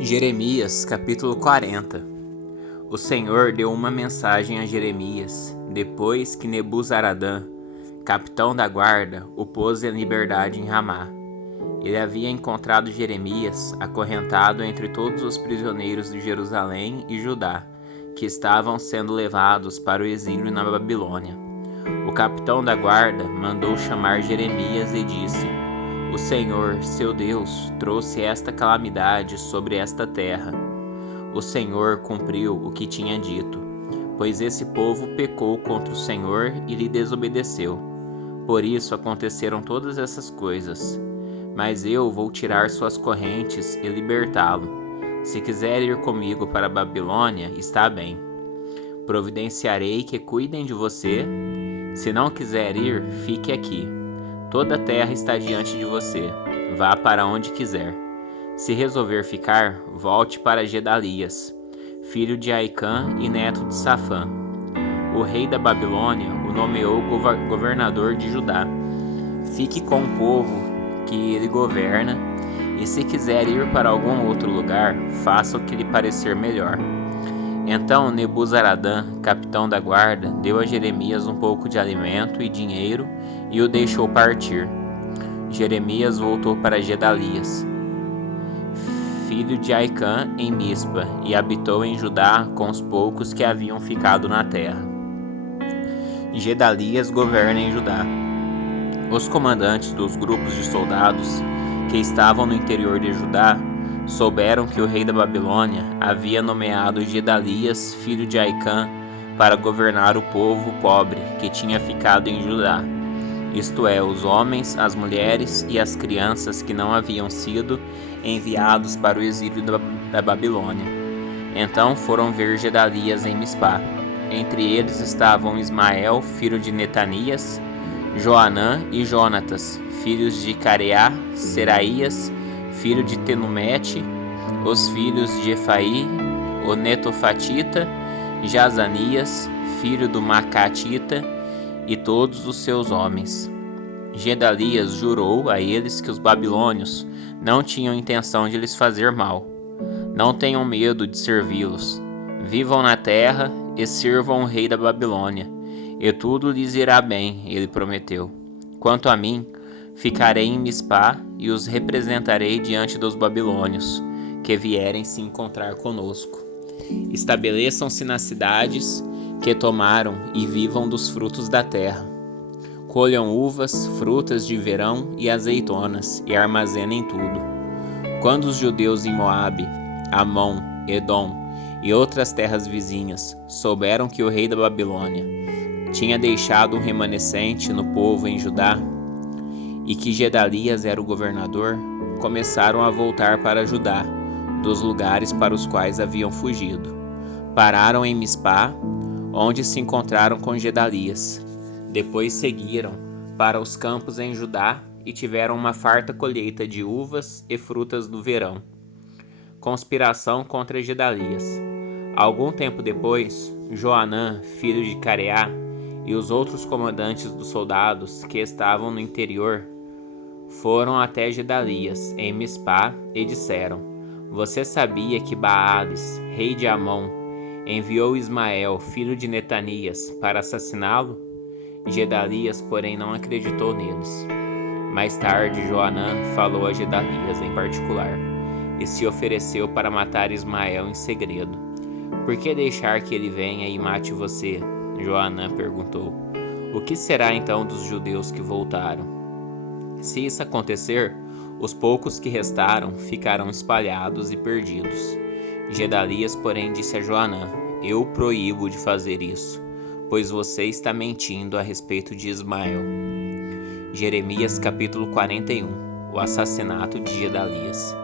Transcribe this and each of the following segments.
Jeremias, capítulo 40. O Senhor deu uma mensagem a Jeremias, depois que Nebuzaradã, capitão da guarda, o pôs em liberdade em Ramá. Ele havia encontrado Jeremias acorrentado entre todos os prisioneiros de Jerusalém e Judá, que estavam sendo levados para o exílio na Babilônia. O capitão da guarda mandou chamar Jeremias e disse: O Senhor, seu Deus, trouxe esta calamidade sobre esta terra. O Senhor cumpriu o que tinha dito, pois esse povo pecou contra o Senhor e lhe desobedeceu. Por isso aconteceram todas essas coisas. Mas eu vou tirar suas correntes e libertá-lo. Se quiser ir comigo para a Babilônia, está bem. Providenciarei que cuidem de você. Se não quiser ir, fique aqui. Toda a terra está diante de você. Vá para onde quiser. Se resolver ficar, volte para Gedalias, filho de Aicã e neto de Safã. O rei da Babilônia o nomeou governador de Judá. Fique com o povo que ele governa, e se quiser ir para algum outro lugar, faça o que lhe parecer melhor. Então Nebuzaradã, capitão da guarda, deu a Jeremias um pouco de alimento e dinheiro e o deixou partir. Jeremias voltou para Gedalias, filho de Aicã, em Mispa, e habitou em Judá com os poucos que haviam ficado na terra. Gedalias governa em Judá. Os comandantes dos grupos de soldados que estavam no interior de Judá souberam que o rei da Babilônia havia nomeado Gedalias, filho de Aicã, para governar o povo pobre que tinha ficado em Judá, isto é, os homens, as mulheres e as crianças que não haviam sido enviados para o exílio da Babilônia. Então foram ver Gedalias em Mispá. Entre eles estavam Ismael, filho de Netanias, Joanã e Jonatas, filhos de Careá, Seraías, filho de Tenumete, os filhos de Efaí, o Netofatita, Jazanias, filho do Macatita, e todos os seus homens. Gedalias jurou a eles que os babilônios não tinham intenção de lhes fazer mal. Não tenham medo de servi-los. Vivam na terra e sirvam o rei da Babilônia, e tudo lhes irá bem, ele prometeu. Quanto a mim, ficarei em Mispá e os representarei diante dos babilônios, que vierem se encontrar conosco. Estabeleçam-se nas cidades que tomaram e vivam dos frutos da terra. Colham uvas, frutas de verão e azeitonas e armazenem tudo. Quando os judeus em Moabe, Amon, Edom e outras terras vizinhas souberam que o rei da Babilônia tinha deixado um remanescente no povo em Judá e que Gedalias era o governador, começaram a voltar para Judá, dos lugares para os quais haviam fugido. Pararam em Mispá, onde se encontraram com Gedalias. Depois seguiram para os campos em Judá e tiveram uma farta colheita de uvas e frutas do verão. Conspiração contra Gedalias. Algum tempo depois, Joanã, filho de Careá, e os outros comandantes dos soldados que estavam no interior foram até Gedalias, em Mispá, e disseram: Você sabia que Baales, rei de Amon, enviou Ismael, filho de Netanias, para assassiná-lo? Gedalias, porém, não acreditou neles. Mais tarde, Joanã falou a Gedalias em particular, e se ofereceu para matar Ismael em segredo. Por que deixar que ele venha e mate você? Joanã perguntou. O que será então dos judeus que voltaram? Se isso acontecer, os poucos que restaram ficarão espalhados e perdidos. Gedalias, porém, disse a Joanã: Eu proíbo de fazer isso, pois você está mentindo a respeito de Ismael. Jeremias capítulo 41. O assassinato de Gedalias.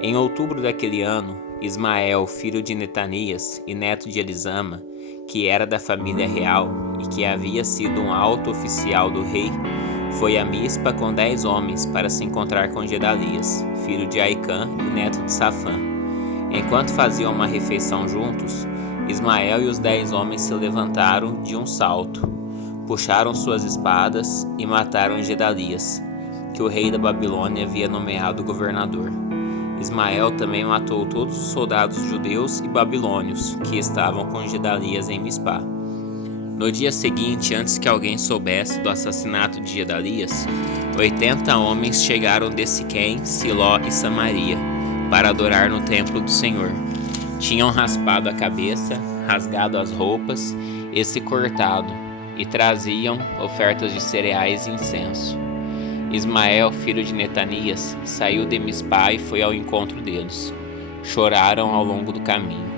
Em outubro daquele ano, Ismael, filho de Netanias e neto de Elisama, que era da família real e que havia sido um alto oficial do rei, foi a Mispa com 10 homens para se encontrar com Gedalias, filho de Aicã e neto de Safã. Enquanto faziam uma refeição juntos, Ismael e os 10 homens se levantaram de um salto, puxaram suas espadas e mataram Gedalias, que o rei da Babilônia havia nomeado governador. Ismael também matou todos os soldados judeus e babilônios que estavam com Gedalias em Mispá. No dia seguinte, antes que alguém soubesse do assassinato de Gedalias, 80 homens chegaram de Siquém, Siló e Samaria para adorar no templo do Senhor. Tinham raspado a cabeça, rasgado as roupas e se cortado, e traziam ofertas de cereais e incenso. Ismael, filho de Netanias, saiu de Mispá e foi ao encontro deles. Choraram ao longo do caminho.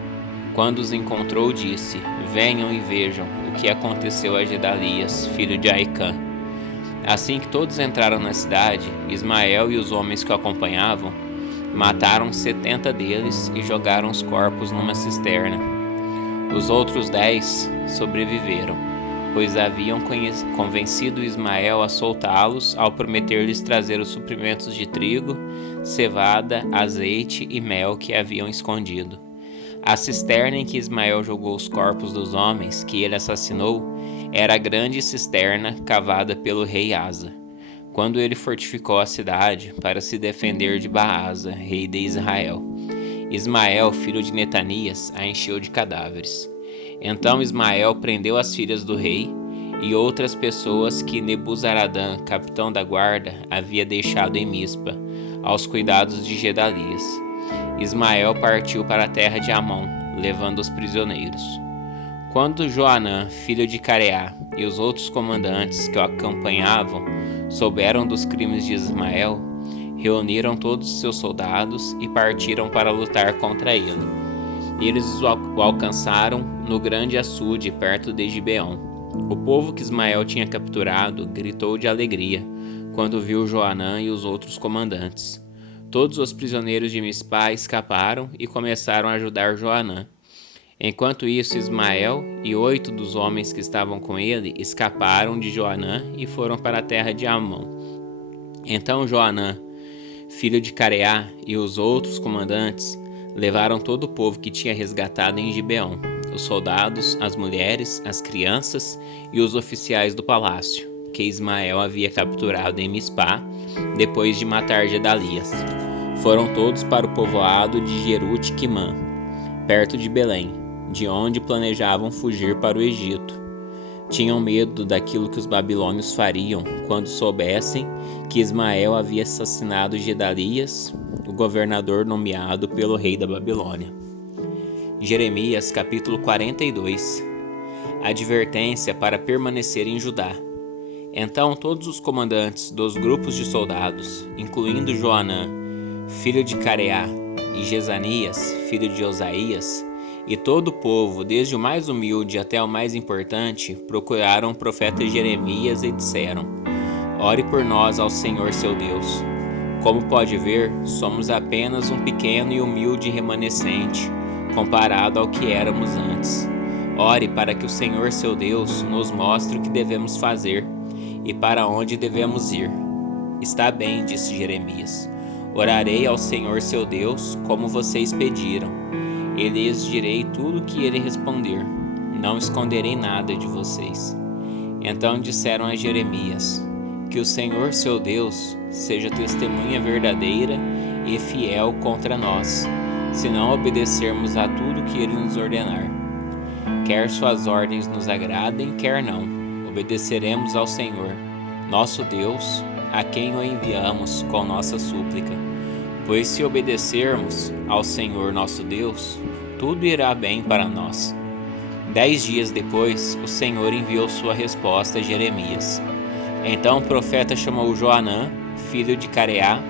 Quando os encontrou, disse: Venham e vejam o que aconteceu a Gedalias, filho de Aicã. Assim que todos entraram na cidade, Ismael e os homens que o acompanhavam mataram 70 deles e jogaram os corpos numa cisterna. Os outros 10 sobreviveram, pois haviam convencido Ismael a soltá-los ao prometer-lhes trazer os suprimentos de trigo, cevada, azeite e mel que haviam escondido. A cisterna em que Ismael jogou os corpos dos homens que ele assassinou era a grande cisterna cavada pelo rei Asa, quando ele fortificou a cidade para se defender de Baasa, rei de Israel. Ismael, filho de Netanias, a encheu de cadáveres. Então Ismael prendeu as filhas do rei e outras pessoas que Nebuzaradã, capitão da guarda, havia deixado em Mispa, aos cuidados de Gedalias. Ismael partiu para a terra de Amon, levando os prisioneiros. Quando Joanã, filho de Careá, e os outros comandantes que o acompanhavam souberam dos crimes de Ismael, reuniram todos os seus soldados e partiram para lutar contra ele. Eles o alcançaram no grande açude perto de Gibeon. O povo que Ismael tinha capturado gritou de alegria quando viu Joanã e os outros comandantes. Todos os prisioneiros de Mispá escaparam e começaram a ajudar Joanã. Enquanto isso, Ismael e 8 dos homens que estavam com ele escaparam de Joanã e foram para a terra de Amon. Então Joanã, filho de Careá, e os outros comandantes levaram todo o povo que tinha resgatado em Gibeon, os soldados, as mulheres, as crianças e os oficiais do palácio, que Ismael havia capturado em Mispá, depois de matar Gedalias. Foram todos para o povoado de Jerute-Quimã, perto de Belém, de onde planejavam fugir para o Egito. Tinham medo daquilo que os babilônios fariam quando soubessem que Ismael havia assassinado Gedalias, o governador nomeado pelo rei da Babilônia. Jeremias capítulo 42. Advertência para permanecer em Judá. Então todos os comandantes dos grupos de soldados, incluindo Joanã, filho de Careá, e Jezanias, filho de Osaías, e todo o povo, desde o mais humilde até o mais importante, procuraram o profeta Jeremias e disseram: Ore por nós ao Senhor seu Deus. Como pode ver, somos apenas um pequeno e humilde remanescente, comparado ao que éramos antes. Ore para que o Senhor seu Deus nos mostre o que devemos fazer e para onde devemos ir. Está bem, disse Jeremias. Orarei ao Senhor seu Deus, como vocês pediram. E lhes direi tudo o que ele responder. Não esconderei nada de vocês. Então disseram a Jeremias: Que o Senhor seu Deus seja testemunha verdadeira e fiel contra nós, se não obedecermos a tudo que ele nos ordenar. Quer suas ordens nos agradem, quer não, obedeceremos ao Senhor, nosso Deus, a quem o enviamos com nossa súplica. Pois se obedecermos ao Senhor nosso Deus, tudo irá bem para nós. 10 dias depois, o Senhor enviou sua resposta a Jeremias. Então o profeta chamou Joanã, filho de Careá,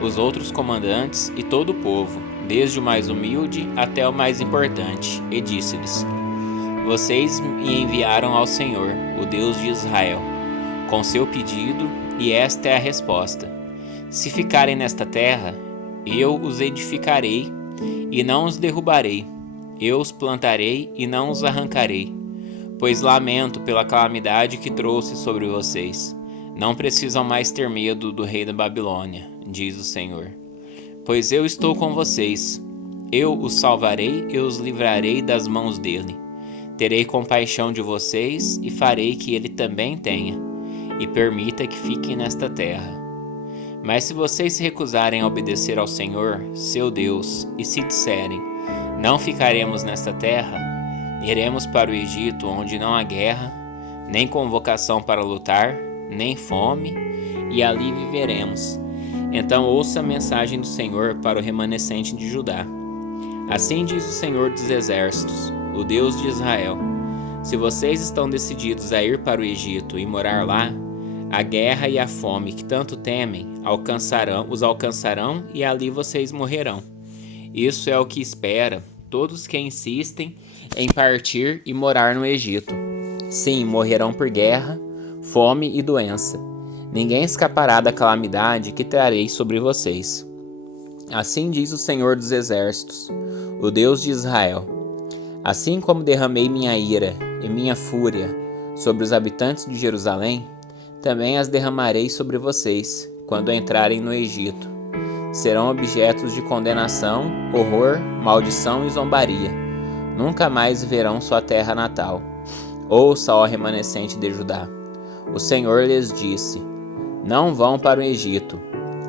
os outros comandantes e todo o povo, desde o mais humilde até o mais importante, e disse-lhes: Vocês me enviaram ao Senhor, o Deus de Israel, com seu pedido, e esta é a resposta. Se ficarem nesta terra, eu os edificarei e não os derrubarei. Eu os plantarei e não os arrancarei. Pois lamento pela calamidade que trouxe sobre vocês. Não precisam mais ter medo do rei da Babilônia, diz o Senhor. Pois eu estou com vocês. Eu os salvarei e os livrarei das mãos dele. Terei compaixão de vocês e farei que ele também tenha, e permita que fiquem nesta terra. Mas se vocês se recusarem a obedecer ao Senhor, seu Deus, e se disserem, não ficaremos nesta terra, iremos para o Egito, onde não há guerra, nem convocação para lutar, nem fome, e ali viveremos. Então ouça a mensagem do Senhor para o remanescente de Judá. Assim diz o Senhor dos Exércitos, o Deus de Israel: se vocês estão decididos a ir para o Egito e morar lá, a guerra e a fome que tanto temem os alcançarão e ali vocês morrerão. Isso é o que espera todos que insistem em partir e morar no Egito. Sim, morrerão por guerra, fome e doença. Ninguém escapará da calamidade que trarei sobre vocês. Assim diz o Senhor dos Exércitos, o Deus de Israel: assim como derramei minha ira e minha fúria sobre os habitantes de Jerusalém, também as derramarei sobre vocês quando entrarem no Egito. Serão objetos de condenação, horror, maldição e zombaria. Nunca mais verão sua terra natal. Ouça, ó remanescente de Judá. O Senhor lhes disse: não vão para o Egito.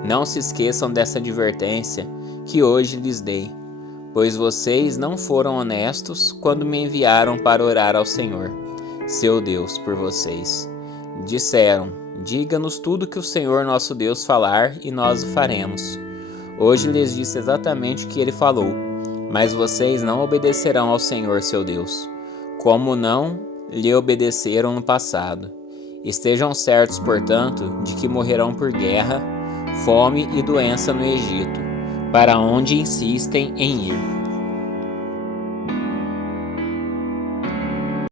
Não se esqueçam dessa advertência que hoje lhes dei, pois vocês não foram honestos quando me enviaram para orar ao Senhor, seu Deus, por vocês. Disseram: diga-nos tudo que o Senhor nosso Deus falar e nós o faremos. Hoje lhes disse exatamente o que ele falou, mas vocês não obedecerão ao Senhor seu Deus, como não lhe obedeceram no passado. Estejam certos, portanto, de que morrerão por guerra, fome e doença no Egito, para onde insistem em ir.